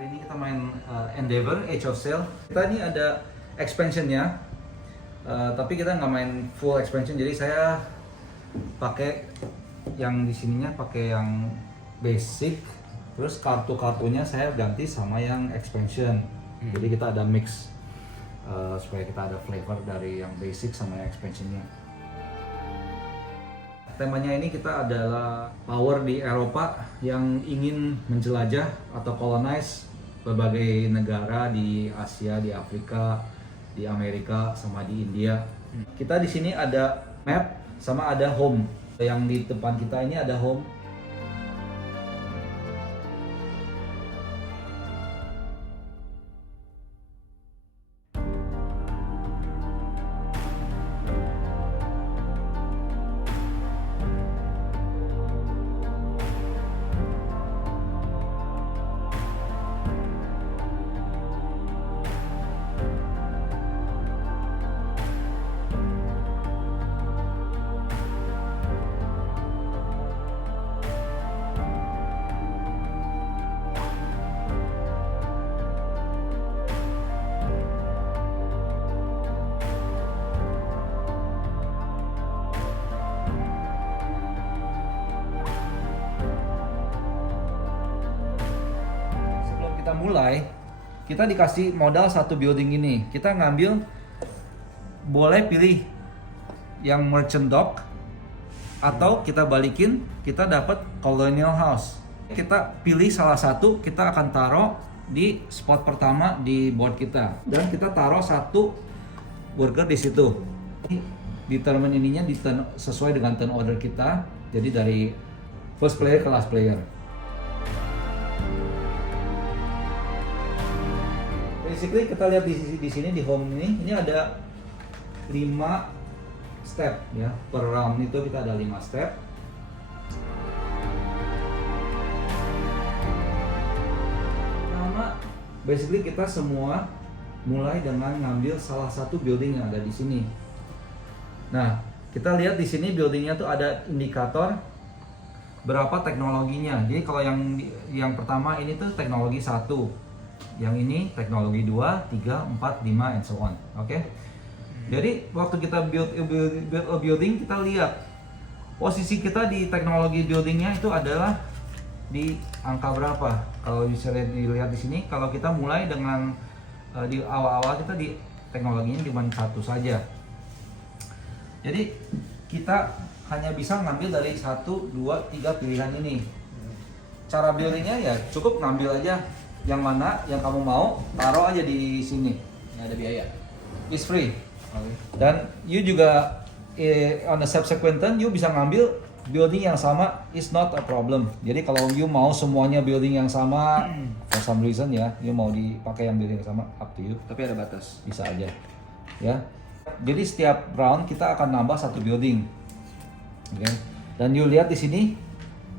Kali ini kita main Endeavor Age of Sail. Kita ini ada expansionnya, tapi kita nggak main full expansion. Jadi saya pakai yang di sininya pakai yang basic, terus kartu-kartunya saya ganti sama yang expansion. Jadi kita ada mix supaya kita ada flavor dari yang basic sama yang expansionnya. Temanya ini kita adalah power di Eropa yang ingin menjelajah atau colonize berbagai negara di Asia, di Afrika, di Amerika, sama di India. Kita di sini ada map sama ada home. Yang di depan kita ini ada home. Kita mulai, kita dikasih modal satu building ini. Kita ngambil, boleh pilih yang merchant dock atau kita balikin, kita dapat colonial house. Kita pilih salah satu, kita akan taruh di spot pertama di board kita, dan kita taruh satu worker di situ. Determine ininya sesuai dengan turn order kita. Jadi dari first player ke last player. Basically kita lihat di sini di home ini ada 5 step ya. Per round itu kita ada 5 step. Pertama, basically kita semua mulai dengan ngambil salah satu building yang ada di sini. Nah, kita lihat di sini buildingnya tuh ada indikator berapa teknologinya. Jadi kalau yang pertama ini tuh teknologi 1. Yang ini teknologi 2, 3, 4, 5, and so on. Oke. Jadi waktu kita build a building, kita lihat posisi kita di teknologi buildingnya itu adalah di angka berapa. Kalau bisa dilihat di sini, kalau kita mulai dengan di awal-awal kita di teknologinya cuma 1 saja. Jadi kita hanya bisa ngambil dari 1, 2, 3 pilihan ini. Cara buildingnya ya cukup ngambil aja yang mana yang kamu mau, taruh aja di sini. Nggak ada biaya. It's free. Okay. Dan you juga on the subsequent turn you bisa ngambil building yang sama, is not a problem. Jadi kalau you mau semuanya building yang sama for some reason ya, you mau dipakai yang building yang sama, up to you. Tapi ada batas. Bisa aja. Ya. Jadi setiap round kita akan nambah satu building. Oke. Dan you lihat di sini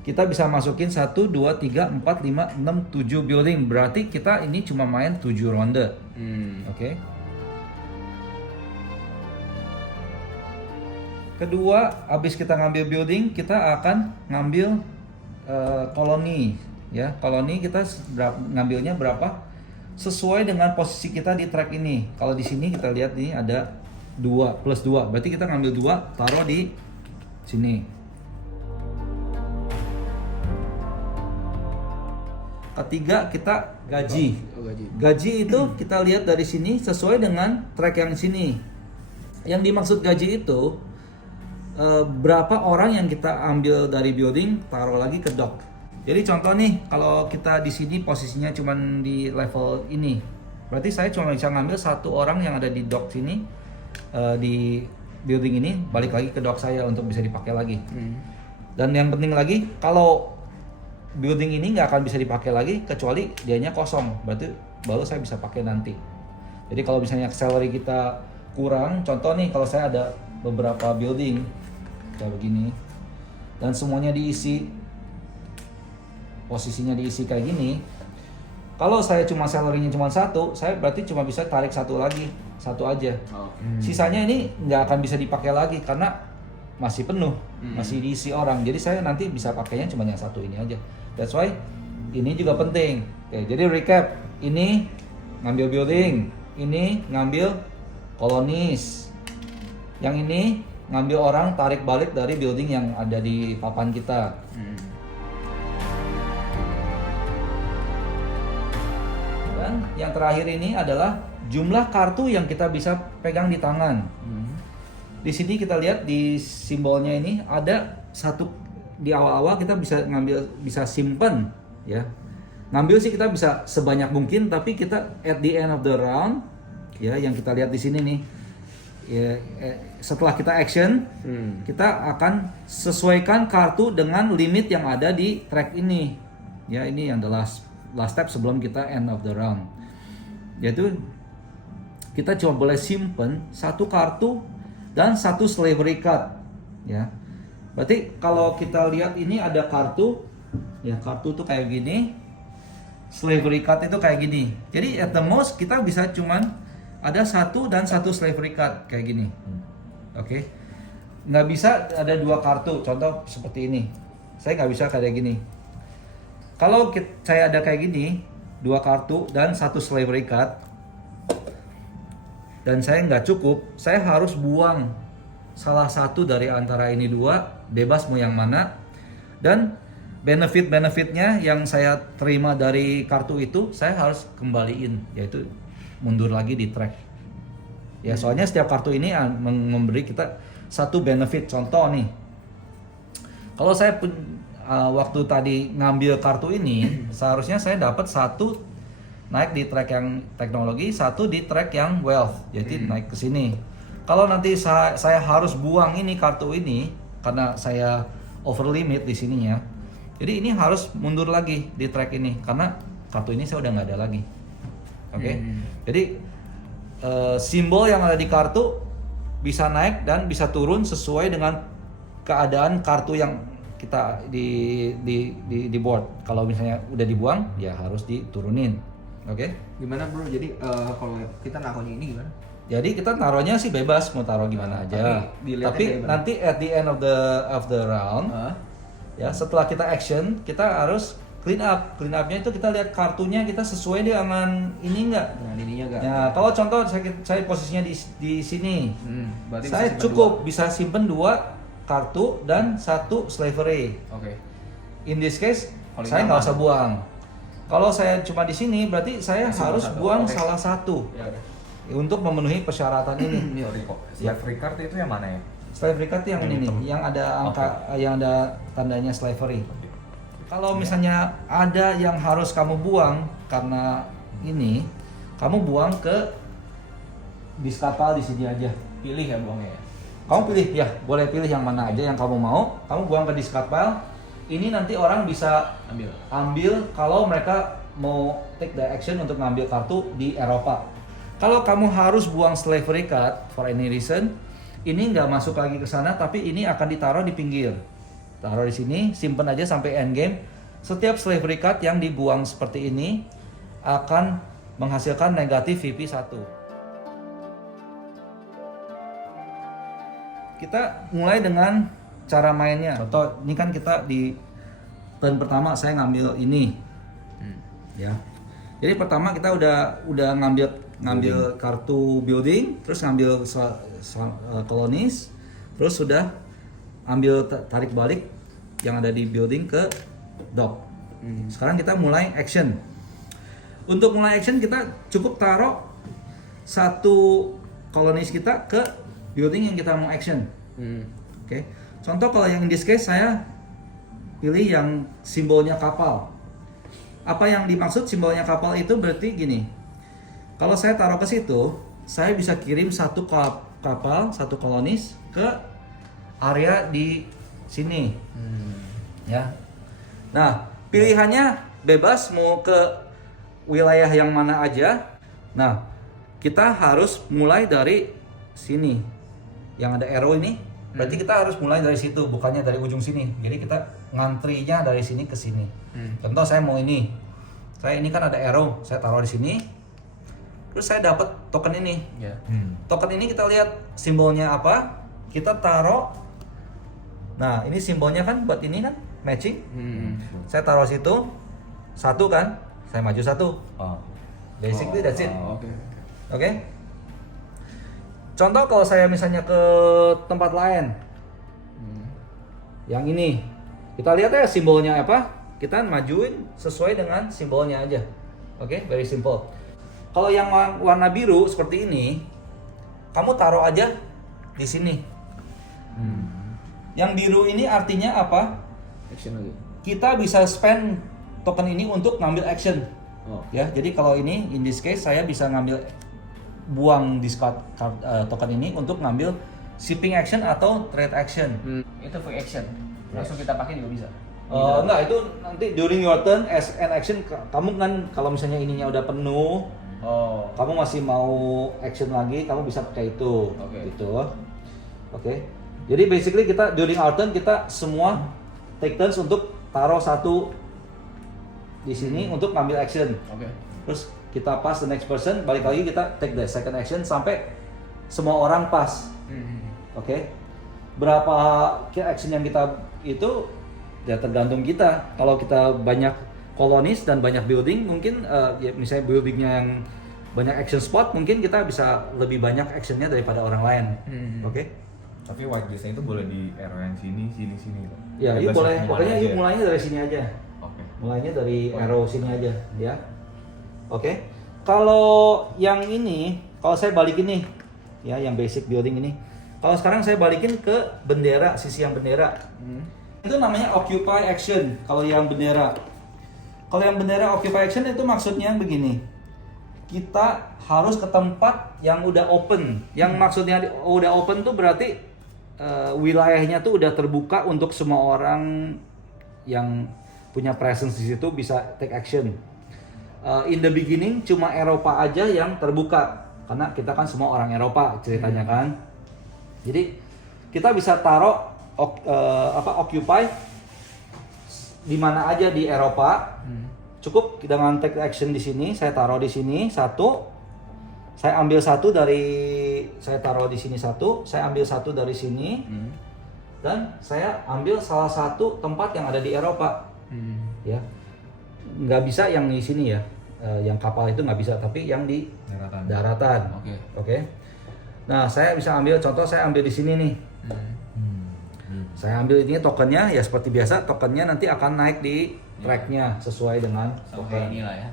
kita bisa masukin 1, 2, 3, 4, 5, 6, 7 building. Berarti kita ini cuma main 7 ronde. Oke. Kedua, habis kita ngambil building, kita akan ngambil koloni. Ya, koloni kita ngambilnya berapa? Sesuai dengan posisi kita di track ini. Kalau di sini kita lihat ini ada 2 plus 2. Berarti kita ngambil 2, taruh di sini. Ketiga, kita gaji. Gaji itu kita lihat dari sini sesuai dengan track yang sini. Yang dimaksud gaji itu berapa orang yang kita ambil dari building taruh lagi ke dock. Jadi contoh nih, kalau kita di sini posisinya cuma di level ini, berarti saya cuma bisa ngambil 1 orang yang ada di dock sini, di building ini, balik lagi ke dock saya untuk bisa dipakai lagi. Dan yang penting lagi, kalau building ini nggak akan bisa dipakai lagi kecuali dianya kosong, berarti baru saya bisa pakai nanti. Jadi kalau misalnya salary kita kurang, contoh nih kalau saya ada beberapa building kayak begini dan semuanya diisi, posisinya diisi kayak gini, kalau saya cuma salary-nya cuma 1, saya berarti cuma bisa tarik 1 lagi, 1 aja. Sisanya ini nggak akan bisa dipakai lagi karena masih penuh, masih diisi orang. Jadi saya nanti bisa pakainya cuma yang 1 ini aja. That's why Ini juga penting. Oke, jadi recap. Ini ngambil building, ini ngambil kolonis. Yang ini ngambil orang tarik balik dari building yang ada di papan kita. Dan yang terakhir ini adalah jumlah kartu yang kita bisa pegang di tangan. Di sini kita lihat di simbolnya ini ada satu, di awal-awal kita bisa ngambil, bisa simpen ya. Ngambil sih kita bisa sebanyak mungkin, tapi kita at the end of the round ya, yang kita lihat di sini nih ya, setelah kita action kita akan sesuaikan kartu dengan limit yang ada di track ini ya. Ini yang the last step sebelum kita end of the round, yaitu kita cuma boleh simpen satu kartu dan satu slavery card ya. Berarti kalau kita lihat ini ada kartu ya, kartu tuh kayak gini, slavery card itu kayak gini. Jadi at the most kita bisa cuman ada satu dan satu slavery card kayak gini. Oke. Nggak bisa ada dua kartu, contoh seperti ini. Saya nggak bisa kayak gini. Kalau saya ada kayak gini, dua kartu dan satu slavery card, dan saya nggak cukup, saya harus buang salah satu dari antara ini dua, bebas mau yang mana. Dan benefitnya yang saya terima dari kartu itu saya harus kembaliin, yaitu mundur lagi di track ya. Soalnya setiap kartu ini memberi kita satu benefit. Contoh nih, kalau saya waktu tadi ngambil kartu ini, seharusnya saya dapat satu naik di track yang teknologi, satu di track yang wealth, jadi naik ke sini. Kalau nanti saya harus buang ini kartu ini karena saya over limit di sininya, jadi ini harus mundur lagi di track ini karena kartu ini saya udah nggak ada lagi. Oke. Jadi simbol yang ada di kartu bisa naik dan bisa turun sesuai dengan keadaan kartu yang kita di board. Kalau misalnya udah dibuang ya harus diturunin. Oke. Gimana bro? Jadi kalau kita naruhnya ini gimana? Jadi kita naruhnya sih bebas, mau taruh gimana aja. Tapi nanti at the end of the round ya, setelah kita action kita harus clean up. Clean upnya itu kita lihat kartunya kita sesuai dengan ini enggak? Dengan ininya enggak? Ya, kalau contoh saya posisinya di sini. Berarti saya cukup bisa simpen dua kartu dan satu slavery. Oke. In this case saya nggak usah buang. Kalau saya cuma di sini berarti saya harus buang salah satu. Ya, untuk memenuhi persyaratan ini. Ini kok. Slavery card itu yang mana ya? Slavery card yang ini nih, yang ada angka, yang ada tandanya slavery. Kalau misalnya ada yang harus kamu buang karena ini, kamu buang ke diskapal di sini aja. Pilih ya buangnya ya. Kamu pilih ya, boleh pilih yang mana aja yang kamu mau. Kamu buang ke diskapal. Ini nanti orang bisa ambil kalau mereka mau take the action untuk ngambil kartu di Eropa. Kalau kamu harus buang slavery card for any reason, ini nggak masuk lagi ke sana, tapi ini akan ditaruh di pinggir. Taruh di sini, simpan aja sampai end game. Setiap slavery card yang dibuang seperti ini akan menghasilkan negatif VP 1. Kita mulai dengan cara mainnya. Contoh, ini kan kita di turn pertama saya ngambil ini. Ya. Jadi pertama kita udah ngambil kartu building, terus ngambil kolonis, terus sudah ambil tarik balik yang ada di building ke dock. Sekarang kita mulai action. Untuk mulai action kita cukup taruh satu kolonis kita ke building yang kita mau action. Oke. Contoh kalau yang in this case saya pilih yang simbolnya kapal. Apa yang dimaksud simbolnya kapal itu berarti gini. Kalau saya taruh ke situ, saya bisa kirim satu kapal, satu kolonis ke area di sini. Ya. Nah, pilihannya bebas mau ke wilayah yang mana aja. Nah, kita harus mulai dari sini. Yang ada arrow ini, berarti kita harus mulai dari situ, bukannya dari ujung sini. Jadi kita ngantrinya dari sini ke sini. Contoh saya mau ini. Saya ini kan ada arrow, saya taruh di sini. Terus saya dapat token ini. Token ini kita lihat simbolnya apa, kita taruh. Nah, ini simbolnya kan buat ini kan matching. Saya taruh situ. satu kan, saya maju satu. Oh. Basically that's it. Oke. Oke. Contoh kalau saya misalnya ke tempat lain, yang ini, kita lihat ya simbolnya apa, kita majuin sesuai dengan simbolnya aja. Oke, very simple. Kalau yang warna biru seperti ini, kamu taruh aja di sini. Yang biru ini artinya apa? Action lagi. Kita bisa spend token ini untuk ngambil action. Oh. Ya, jadi kalau ini in this case saya bisa ngambil buang discard token ini untuk ngambil shipping action atau trade action. Itu free action. Langsung kita pakai juga bisa. Enggak, itu nanti during your turn as an action kamu kan kalau misalnya ininya udah penuh, kamu masih mau action lagi, kamu bisa pakai itu. Oke. Gitu. Oke. Jadi basically kita during our turn kita semua take turns untuk taruh satu di sini untuk ngambil action. Oke. Terus kita pass the next person, balik lagi kita take the second action sampai semua orang pass. Oke. Berapa action yang kita itu ya tergantung kita. Kalau kita banyak kolonis dan banyak building, mungkin ya misalnya buildingnya yang banyak action spot, mungkin kita bisa lebih banyak actionnya daripada orang lain. Oke. Tapi white base-nya itu boleh di area yang sini. Ya, yuk Bebas boleh. kemana Pokoknya aja yuk ya? mulainya dari sini aja. Oke. Mulainya dari arrow sini aja, ya. Oke. Kalau yang ini, kalau saya balikin nih, ya yang basic building ini. Kalau sekarang saya balikin ke bendera, sisi yang bendera. Itu namanya occupy action. Kalau yang bendera. Kalau yang bendera occupy action itu maksudnya begini. Kita harus ke tempat yang udah open. Yang maksudnya udah open tuh berarti wilayahnya tuh udah terbuka untuk semua orang yang punya presence di situ bisa take action. In the beginning cuma Eropa aja yang terbuka karena kita kan semua orang Eropa ceritanya kan. Jadi kita bisa taruh occupy di mana aja di Eropa. Cukup dengan take action di sini, saya taruh di sini satu. Saya ambil satu dari, saya taruh di sini satu, saya ambil satu dari sini, dan saya ambil salah satu tempat yang ada di Eropa, ya, nggak bisa yang di sini ya, yang kapal itu nggak bisa, tapi yang di daratan. Oke. Nah, saya bisa ambil contoh, saya ambil di sini nih, saya ambil ini tokennya, ya seperti biasa tokennya nanti akan naik di tracknya sesuai dengan token. Inilah ya.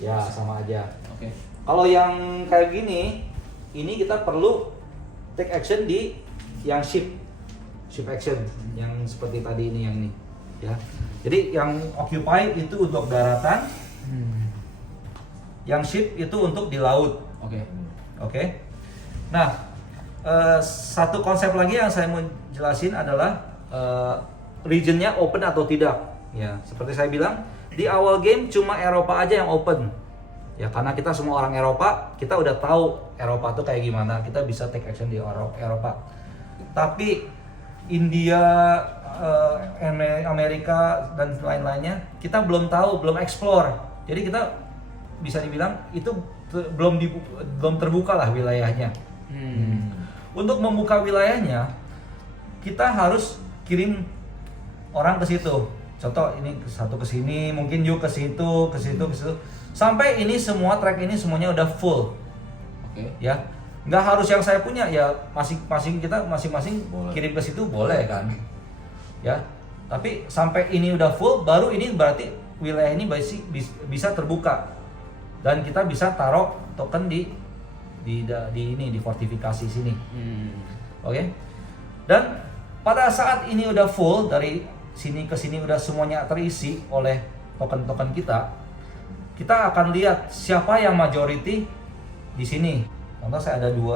Ya sama aja. Oke. Kalau yang kayak gini, ini kita perlu take action di yang ship action, yang seperti tadi ini yang ini, ya. Jadi yang occupy itu untuk daratan, yang ship itu untuk di laut. Oke. Nah, satu konsep lagi yang saya mau jelasin adalah regionnya open atau tidak. Ya, seperti saya bilang di awal game cuma Eropa aja yang open. Ya karena kita semua orang Eropa, kita udah tahu Eropa tuh kayak gimana, kita bisa take action di Eropa. Tapi India, Amerika dan lain-lainnya kita belum tahu, belum explore. Jadi kita bisa dibilang itu belum terbuka lah wilayahnya. Untuk membuka wilayahnya, kita harus kirim orang ke situ. Contoh ini satu ke sini, mungkin yuk ke situ, ke situ. Sampai ini semua track ini semuanya udah full. Ya, nggak harus yang saya punya ya, masing-masing kirim ke situ boleh kan. Ya, tapi sampai ini udah full, baru ini berarti wilayah ini bisa terbuka dan kita bisa taruh token di ini di fortifikasi sini. Oke. Dan pada saat ini udah full, dari sini ke sini udah semuanya terisi oleh token-token kita akan lihat siapa yang majority di sini. Contoh saya ada 2,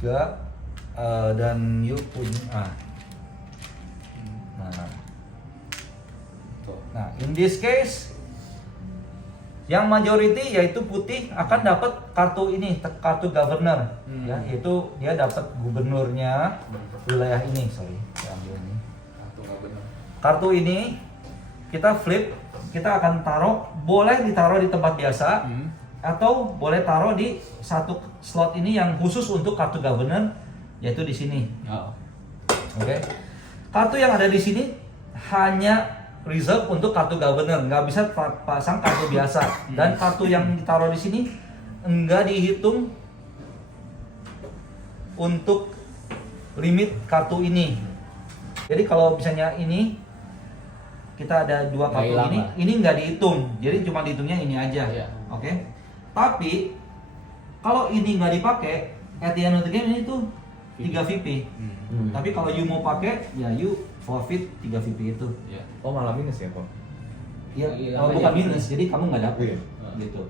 3 dan you punya. Nah, in this case yang majority yaitu putih akan dapat kartu ini, kartu governor, ya, yaitu dia dapat gubernurnya wilayah ini. Saya ambil ini. Kartu ini kita flip, kita akan taruh, boleh ditaruh di tempat biasa atau boleh taruh di satu slot ini yang khusus untuk kartu governor, yaitu di sini. Oke. Kartu yang ada di sini hanya reserve untuk kartu governor, nggak bisa pasang kartu biasa. Dan kartu yang ditaruh di sini nggak dihitung untuk limit kartu ini. Jadi kalau misalnya ini kita ada 2 Nggak kartu hilang ini nggak dihitung. Jadi cuma dihitungnya ini aja. Iya. Oke. Tapi kalau ini nggak dipakai, at the end of the game ini tuh 3 VP. Tapi kalau you mau pakai, ya you forfeit 3 VP itu. Iya. Oh malah minus ya kok? Ya, Iya, kalau bukan minus, jadi kamu nggak dapet. Iya. Gitu.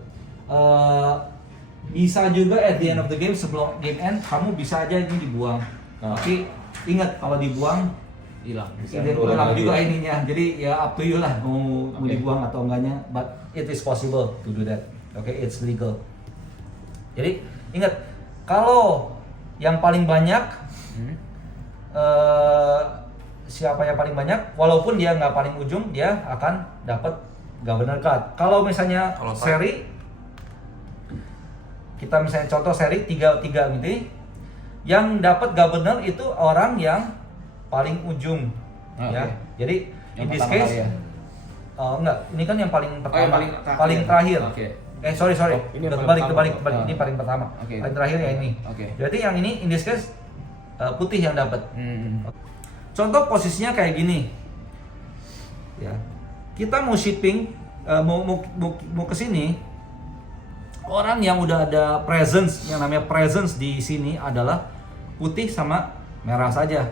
Bisa juga at the end of the game sebelum game end, kamu bisa aja ini dibuang. Tapi ingat kalau dibuang, Hilang. Bisa ini diulang ulang lagi. juga ininya. Jadi ya up to you lah mau Oke. dibuang atau enggaknya. But it is possible to do that. Okay, it's legal. Jadi ingat kalau yang paling banyak siapa yang paling banyak, walaupun dia nggak paling ujung, dia akan dapat governor card. Kalau misalnya Kalau seri, kita misalnya contoh seri 3 gitu, yang dapat governor itu orang yang paling ujung, Oke. ya. Jadi Yang in this pertama case, kali ya? enggak, ini kan yang paling pertama, yang paling terakhir. paling terakhir. Oke. Sorry, Oh, ini yang paling terbalik, pertama. ini paling pertama, Oke. paling terakhir ya ini. Oke. Berarti yang ini in this case putih yang dapat. Hmm. Contoh posisinya kayak gini, ya. Kita mau shipping, mau ke sini, orang yang udah ada presence, yang namanya presence di sini adalah putih sama merah saja.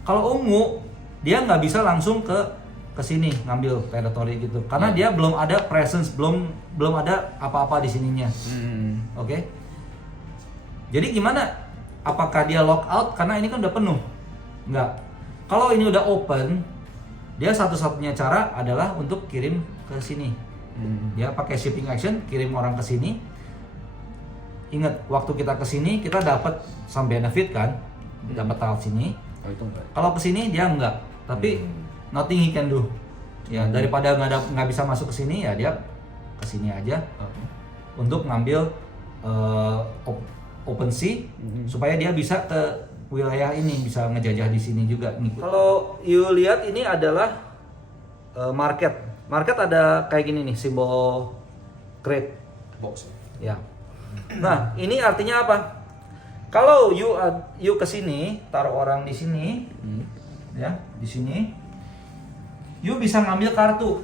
Kalau ungu, dia nggak bisa langsung ke sini ngambil territory gitu, karena dia belum ada presence, belum ada apa-apa di sininya. Oke. Jadi gimana? Apakah dia lock out karena ini kan udah penuh? Enggak. Kalau ini udah open, dia satu-satunya cara adalah untuk kirim ke sini. Dia pakai shipping action, kirim orang ke sini. Ingat, waktu kita ke sini kita dapat some benefit kan? Dapat tile sini. Oh itu enggak. Kalau ke sini dia enggak, tapi nothing he can do. Ya, daripada nggak bisa masuk ke sini, ya dia ke sini aja untuk ngambil open sea supaya dia bisa ke wilayah ini, bisa ngejajah di sini juga. Kalau you lihat ini adalah market. Market ada kayak gini nih, simbol crate. Box. Ya. Nah, ini artinya apa? Kalau you ke sini, taruh orang di sini, ya, di sini, you bisa ngambil kartu.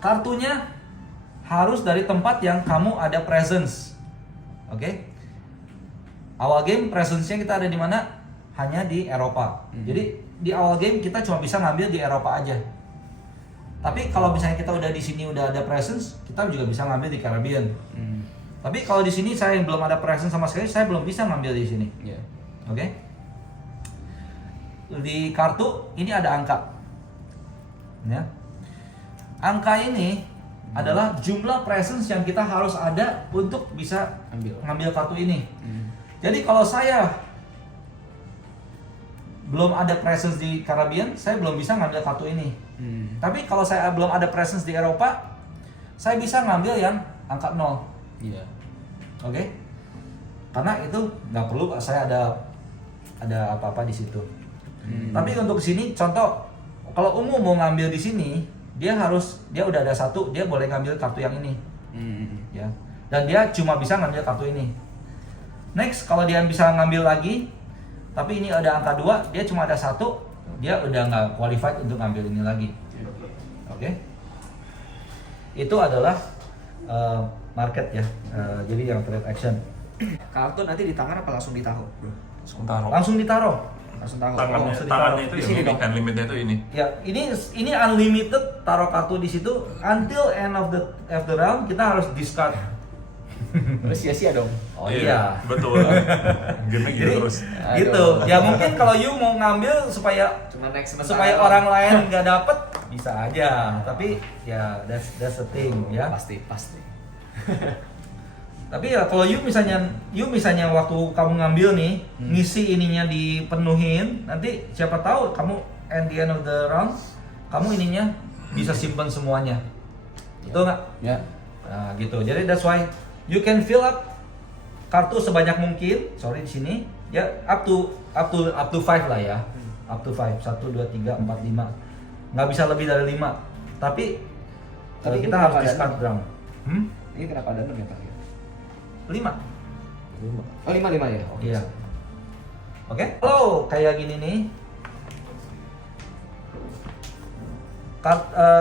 Kartunya harus dari tempat yang kamu ada presence. Oke? Awal game presence-nya kita ada di mana? Hanya di Eropa. Jadi di awal game kita cuma bisa ngambil di Eropa aja. Tapi kalau misalnya kita udah di sini udah ada presence, kita juga bisa ngambil di Caribbean. Tapi kalau di sini saya belum ada presence sama sekali, saya belum bisa ngambil di sini. Iya. Oke? Di kartu ini ada angka. Ya. Angka ini adalah jumlah presence yang kita harus ada untuk bisa ngambil kartu ini. Jadi kalau saya belum ada presence di Caribbean, saya belum bisa ngambil kartu ini. Tapi kalau saya belum ada presence di Eropa, saya bisa ngambil yang angka 0. Iya. Oke? Karena itu nggak perlu saya ada apa-apa di situ. Tapi untuk sini, contoh, kalau ungu mau ngambil di sini, dia udah ada satu, dia boleh ngambil kartu yang ini. Ya. Dan dia cuma bisa ngambil kartu ini. Next, kalau dia bisa ngambil lagi, tapi ini ada angka 2, dia cuma ada satu, dia udah nggak qualified untuk ngambil ini lagi. Oke? Itu adalah market ya. Jadi yang trade action. Kartu nanti di tangan apa langsung ditaruh, bro? Taruh. Langsung ditaruh. Langsung taruh. Tangannya, langsung tangannya ditaruh. itu Di yang sini ini dong. kan limitnya itu ini. Ya, ini unlimited, taruh kartu di situ until end of the round kita harus discard. Terus sia-sia dong. Oh iya. Betul. Game-nya gitu Jadi, terus. gitu. Ya mungkin kalau you mau ngambil supaya Cuma next sementara. supaya orang lain nggak dapet bisa aja. Tapi ya that's the thing ya. Pasti. Tapi ya kalau you misalnya waktu kamu ngambil nih, ngisi ininya dipenuhin, nanti siapa tahu kamu at the end of the round kamu ininya bisa simpan semuanya. Betul nggak? Ya. Nah, gitu. Jadi that's why you can fill up kartu sebanyak mungkin. Sorry di sini ya up to 5 lah ya. Up to 5. 1 2 3 4 5. nggak bisa lebih dari 5. Tapi Tapi kita ini harus kenapa ada discard 6? drum. Ini kenapa ada 6 ya Pak? 5. Oh 5 ya? Oke. Iya. Oke. Kalau kayak gini nih,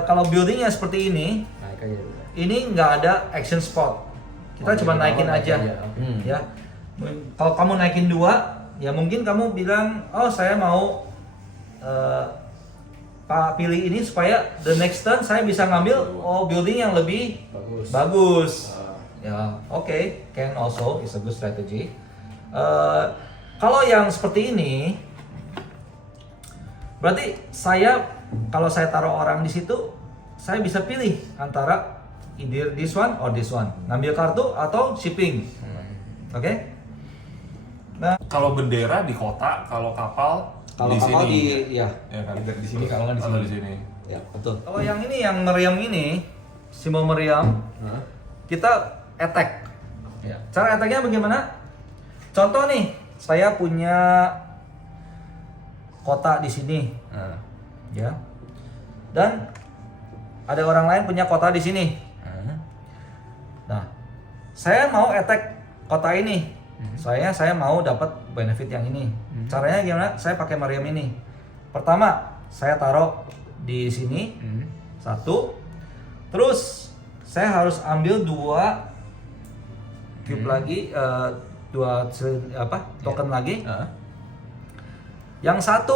kalau buildingnya seperti ini, Naik aja dulu. ini nggak ada action spot. Kita Oh, cuma jadi naikin bawah aja. naik aja, oke. Ya. Kalau kamu naikin 2, ya mungkin kamu bilang, oh saya mau Pak pilih ini supaya the next turn saya bisa ngambil building yang lebih bagus. Ya, oke, can also is a good strategy. Kalau yang seperti ini, berarti kalau saya taruh orang di situ, saya bisa pilih antara either this one or this one, ngambil kartu atau shipping. Oke? Nah, Kalau bendera di kota, kalau kapal kalau di kapal sini. ya, Ya kan? Di sini kalau nggak di Kalau sini. di sini. ya betul. Kalau yang ini yang meriam ini, simbol meriam, kita attack. Ya. Cara attack-nya bagaimana? Contoh nih, saya punya kota di sini, Nah. ya. Dan ada orang lain punya kota di sini. Nah, saya mau attack kota ini. Saya mau dapat benefit yang ini. Caranya gimana? Saya pakai meriam ini. Pertama, saya taruh di sini. 1. Terus saya harus ambil 2 cube lagi, 2 token lagi. Yang 1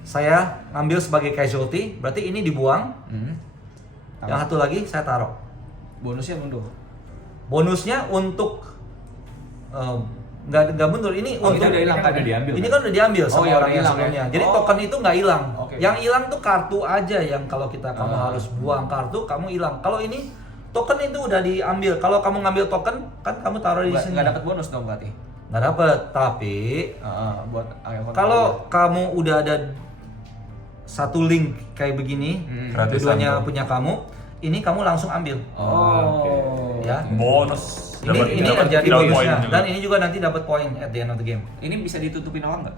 saya ngambil sebagai casualty, berarti ini dibuang. Yang 1 lagi saya taruh. Bonusnya mundur. Bonusnya untuk nggak mundur, ini Oh, untuk itu udah hilang kan kan? udah diambil. ini kan udah diambil Oh, sama iya, orang udah yang hilang sebelumnya. ya? Jadi Oh. token itu nggak hilang. Oke. Yang hilang tuh kartu aja, yang kalau kamu harus buang kartu kamu hilang. Kalau ini token itu udah diambil. Kalau kamu ngambil token kan kamu taruh di sini. Nggak dapat bonus dong berarti. Nggak dapat. Tapi Buat kalau kamu udah ada satu link kayak begini, Gratisan keduanya tuh. punya kamu, ini kamu langsung ambil. Ya. Bonus. Ini Dapat jadi poin bonusnya juga. dan ini juga nanti dapat poin at the end of the game. Ini bisa ditutupin orang nggak?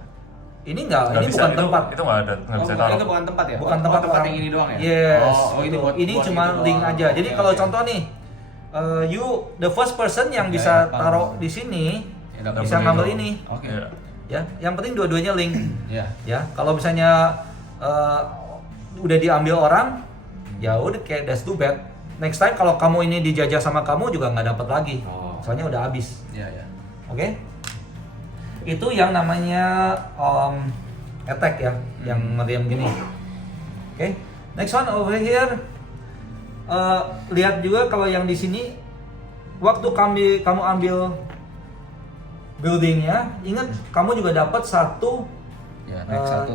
Ini enggak, Nggak ini bisa, bukan itu- tempat. Itu nggak ada, nggak bisa Oh, taruh. itu bukan tempat ya? Bukan Oh, tempat tempat orang. yang ini doang ya? Yes. ini buat ini buat cuma itu link doang. aja. Jadi Oke, kalau oke. contoh nih, you the first person yang Oke, bisa paham. taruh di sini Ya, dapat bisa ini ngambil dong. ini. Oke. Iya. Ya, yang penting dua-duanya link. Ya. Ya, kalau misalnya udah diambil orang, ya udah kayak that's too bad. Next time kalau kamu ini dijajah sama kamu juga nggak dapat lagi. Soalnya udah habis. Ya, ya. Oke? Itu yang namanya attack ya, yang meriam gini. Oke? Next one over here. Lihat juga kalau yang di sini, waktu kamu ambil buildingnya, ingat kamu juga dapat satu Ya, naik satu.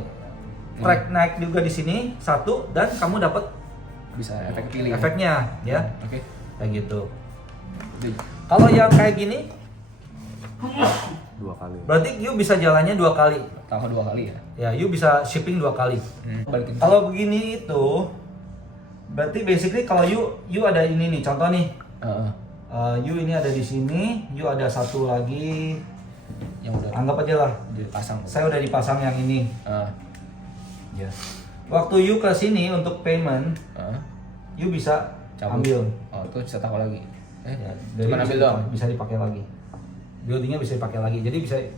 track naik juga di sini satu, dan kamu dapat Bisa efek killing. efeknya ya, Oke. kayak gitu. Kalau yang kayak gini, 2 kali. berarti you bisa jalannya 2 kali. Tambah 2 kali ya. Ya, you bisa shipping 2 kali. Balikin. Kalau begini itu, berarti basically kalau you ada ini nih, contoh nih, you ini ada di sini, you ada satu lagi, Yang udah anggap aja lah, dipasang. saya udah dipasang yang ini. Ya. Waktu you ke sini untuk payment, you bisa ambil. Oh, itu bisa tahu lagi. Ya, Cuma ambil doang. Bisa dipakai lagi. Buildingnya bisa dipakai lagi. Jadi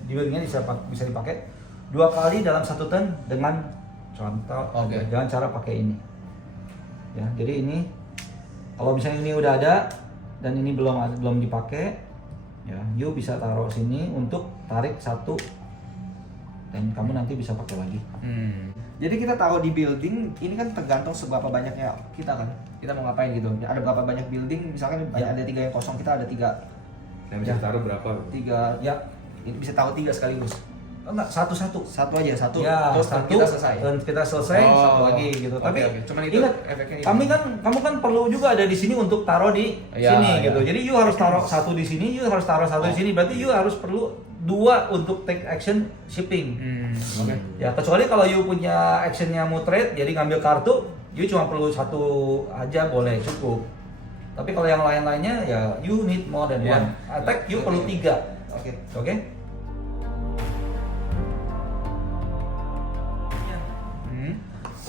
di buildingnya bisa dipakai 2 kali dalam 1 turn dengan contoh Oke. dengan cara pakai ini. Ya, jadi ini kalau misalnya ini udah ada dan ini belum dipakai, ya, you bisa taruh sini untuk tarik 1 dan kamu nanti bisa pakai lagi. Jadi kita taruh di building ini kan tergantung seberapa banyaknya kita kan. Kita mau ngapain gitu. Ada berapa banyak building, misalkan Ya. ada 3 yang kosong, kita ada 3 Yang bisa taruh berapa? ya. Ini bisa taruh 3 sekaligus. Oh, enggak, satu-satu. Satu aja, satu. Ya, Terus satu, kita selesai. dan kita selesai, Oh, satu lagi gitu. oke, Tapi oke. Cuman itu ingat, efeknya itu. kamu kan perlu juga ada di sini untuk taruh di Ya, sini ya. gitu. Jadi you harus taruh 1 di sini, you harus taruh 1 di sini. Berarti you harus perlu 2 untuk take action shipping. Oke. Ya, kecuali kalau you punya actionnya mutrade, jadi ngambil kartu, you cuma perlu 1 aja boleh, cukup. Tapi kalau yang lain-lainnya ya you need more than Ya. one. Attack you perlu 3. Oke. Oke?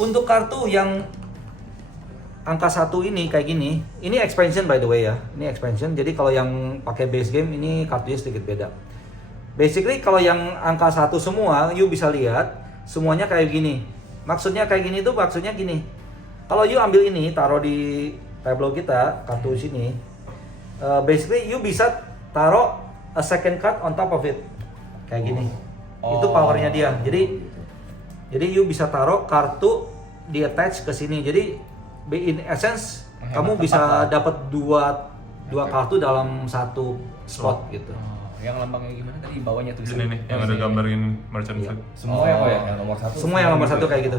Untuk kartu yang angka 1 ini kayak gini, ini expansion by the way ya. Ini expansion. Jadi kalau yang pakai base game ini kartunya sedikit beda. Basically kalau yang angka 1 semua, you bisa lihat semuanya kayak gini. Maksudnya kayak gini tuh maksudnya gini. Kalau you ambil ini taruh di tableau kita, kartu sini. Basically you bisa taruh a second card on top of it. Kayak gini. Itu powernya dia. Jadi you bisa taruh kartu di attach ke sini. Jadi in essence kamu bisa dapat dua kartu dalam satu spot gitu. Yang lambangnya gimana tadi bawahnya tuh? Ini nih yang ada gambarin merchant Iya. fleet. Semua ya kok ya, yang nomor 1. Semua yang nomor 1 kayak gitu.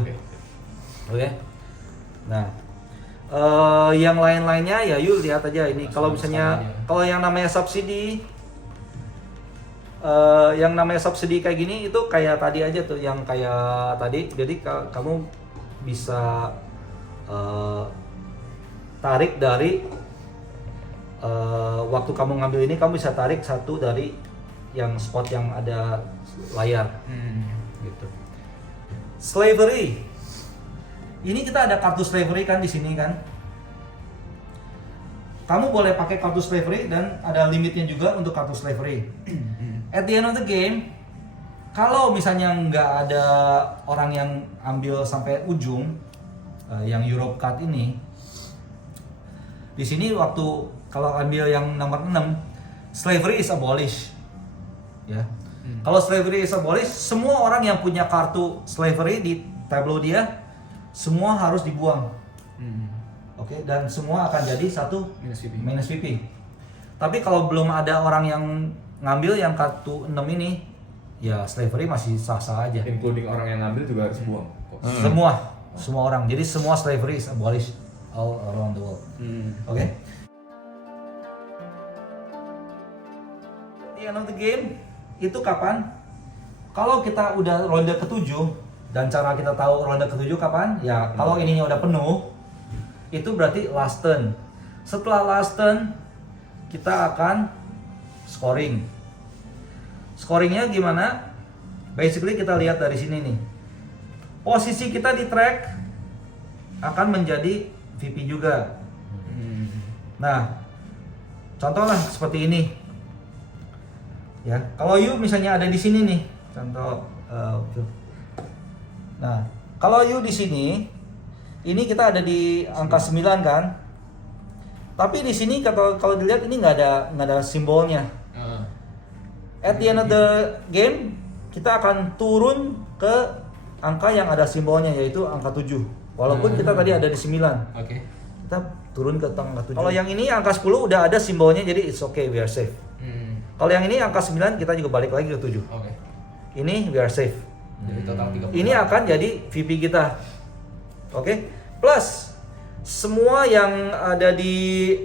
Oke. Nah, yang lain-lainnya ya you lihat aja ini. Kalau misalnya kalau yang namanya subsidi kayak gini itu kayak tadi aja tuh, yang kayak tadi. Jadi kamu bisa tarik dari waktu kamu ngambil ini, kamu bisa tarik satu dari yang spot yang ada layar gitu. Slavery, ini kita ada kartu slavery kan di sini kan. Kamu boleh pakai kartu slavery dan ada limitnya juga untuk kartu slavery. At the end of the game, kalau misalnya nggak ada orang yang ambil sampai ujung, yang Europe card ini, di sini waktu kalau ambil yang nomor 6, slavery is abolished. Ya. Kalau slavery is abolished, semua orang yang punya kartu slavery di tableau dia, semua harus dibuang. Oke, dan semua akan jadi satu minus VP. Tapi kalau belum ada orang yang ngambil yang kartu 6 ini, ya slavery masih sah-sah aja. Including orang yang ngambil juga harus buang. Semua orang. Jadi semua slavery is abolished all around the world. Oke. The end of the game itu kapan? Kalau kita udah ronde ke-7, dan cara kita tahu ronde ke-7 kapan? Ya kalau ininya udah penuh, itu berarti last turn. Setelah last turn, kita akan scoring. Scoringnya gimana? Basically kita lihat dari sini nih. Posisi kita di track akan menjadi VP juga. Nah, contohlah seperti ini. Ya, kalau you misalnya ada di sini nih, contoh. Nah, kalau you di sini, ini kita ada di angka 9 kan? Tapi di sini kalau dilihat ini nggak ada simbolnya. At the end of the game, kita akan turun ke angka yang ada simbolnya, yaitu angka 7. Walaupun kita tadi ada di 9. Oke. Kita turun ke angka 7. Kalau yang ini angka 10 udah ada simbolnya, jadi it's okay, we are safe. Kalau yang ini angka 9, kita juga balik lagi ke 7. Oke. Ini we are safe. Jadi total 30. Ini akan jadi VP kita. Oke. Plus semua yang ada di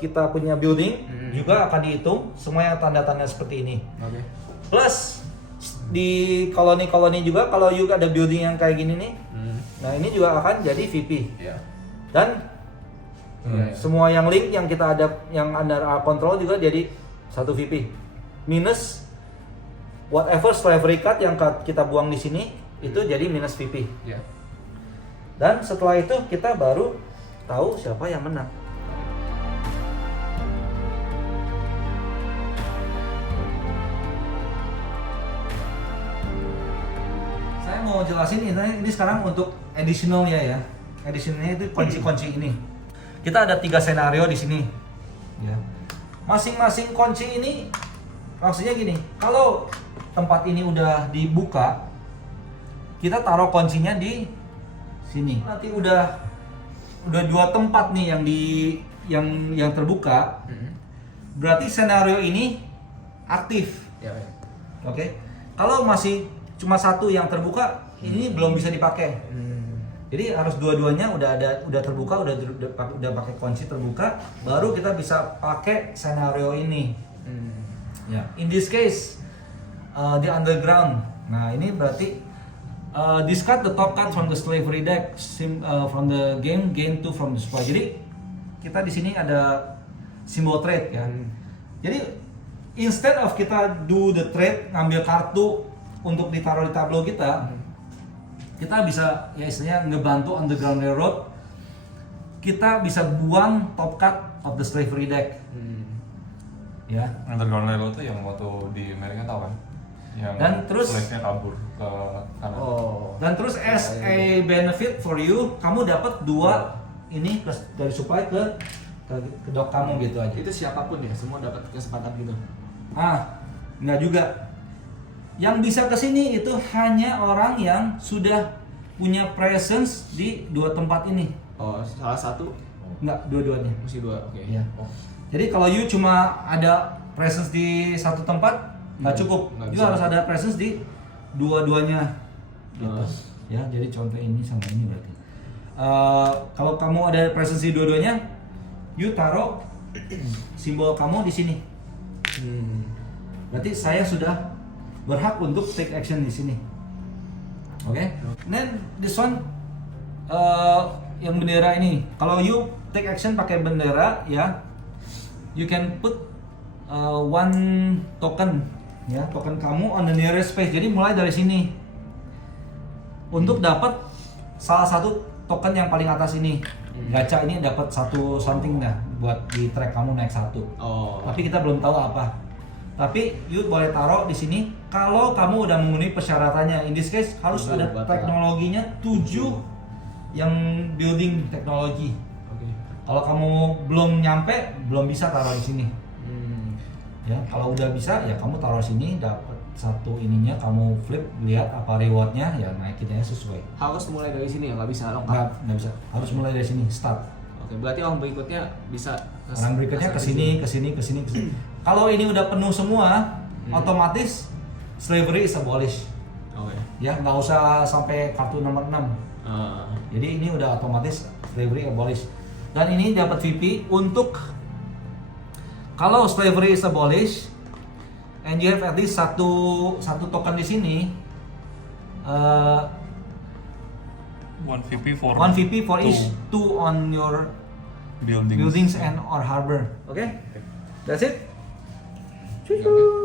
kita punya building juga akan dihitung, semua yang tanda-tanda seperti ini. Oke. Plus di koloni-koloni juga, kalau juga ada building yang kayak gini nih, nah ini juga akan jadi VP. Iya. Dan Iya. semua yang link yang kita ada yang under our control juga jadi satu VP. Minus whatever slavery card yang kita buang di sini itu jadi minus VP. Iya. Dan setelah itu kita baru tahu siapa yang menang. Saya mau jelasin ini sekarang untuk additionalnya ya. Additionalnya itu kunci-kunci ini. Kita ada 3 senario di sini. Ya. Masing-masing kunci ini maksudnya gini, kalau tempat ini udah dibuka, kita taruh kuncinya di sini. Nanti udah 2 tempat nih yang terbuka. Berarti senario ini aktif. Iya. Oke. Kalau masih cuma satu yang terbuka, ini belum bisa dipakai. Jadi harus dua-duanya udah terbuka, udah pakai kunci terbuka, baru kita bisa pakai senario ini. Ya. In this case, the underground. Nah ini berarti discard the top card from the slavery deck from the game, gain 2 from the supply. Jadi kita di sini ada simbol trade ya. Jadi instead of kita do the trade, ngambil kartu untuk ditaruh di tableau kita, kita bisa ya istilahnya ngebantu Underground Railroad. Kita bisa buang top cut of the slavery deck. Ya. Underground Railroad itu yang waktu di Amerika tahu kan? Yang Dan terus- slave-nya kabur ke kanan. Oh. Dan terus as a benefit for you, kamu dapat 2 ini dari supply ke dock kamu gitu aja. Itu siapapun ya, semua dapat kesempatan gitu. Enggak juga. Yang bisa ke sini itu hanya orang yang sudah punya presence di 2 tempat ini. Oh, salah satu Enggak, dua-duanya. mesti 2. Oke. Ya. Jadi kalau you cuma ada presence di satu tempat nggak cukup. Nggak You bisa. harus ada presence di dua-duanya. Gitu. Oh. Ya, jadi contoh ini sama ini berarti. Kalau kamu ada presence di dua-duanya, you taruh simbol kamu di sini. Berarti saya sudah berhak untuk take action di sini. Oke? Then this one yang bendera ini. Kalau you take action pakai bendera ya, you can put one token ya, token kamu on the nearest space. Jadi mulai dari sini. Untuk dapat salah satu token yang paling atas ini. Gacha ini dapat satu something dah buat di track kamu naik 1. Oh. Tapi kita belum tahu apa. Tapi you boleh taruh di sini kalau kamu udah memenuhi persyaratannya. In this case harus 7 ada bata. teknologinya 7 yang building teknologi. Oke. Kalau kamu belum nyampe, belum bisa taruh di sini. Ya, kalau udah bisa ya kamu taruh sini, dapat satu ininya, kamu flip, lihat apa rewardnya, ya naikinnya sesuai. Harus mulai dari sini ya, nggak bisa lengkap. Nggak bisa, harus mulai dari sini, start. Oke, berarti orang berikutnya bisa. Orang berikutnya ke sini, ke sini, ke sini, ke sini. Kalau ini udah penuh semua, otomatis slavery is abolished. Oke. Ya, nggak usah sampai kartu nomor 6. Jadi ini udah otomatis slavery abolished. Dan ini dapat VP untuk kalau slavery is abolished and you have at least satu token di sini, 1 VP for 1 VP for each 2 on your buildings. buildings and or harbor. Okay? That's it. Oke.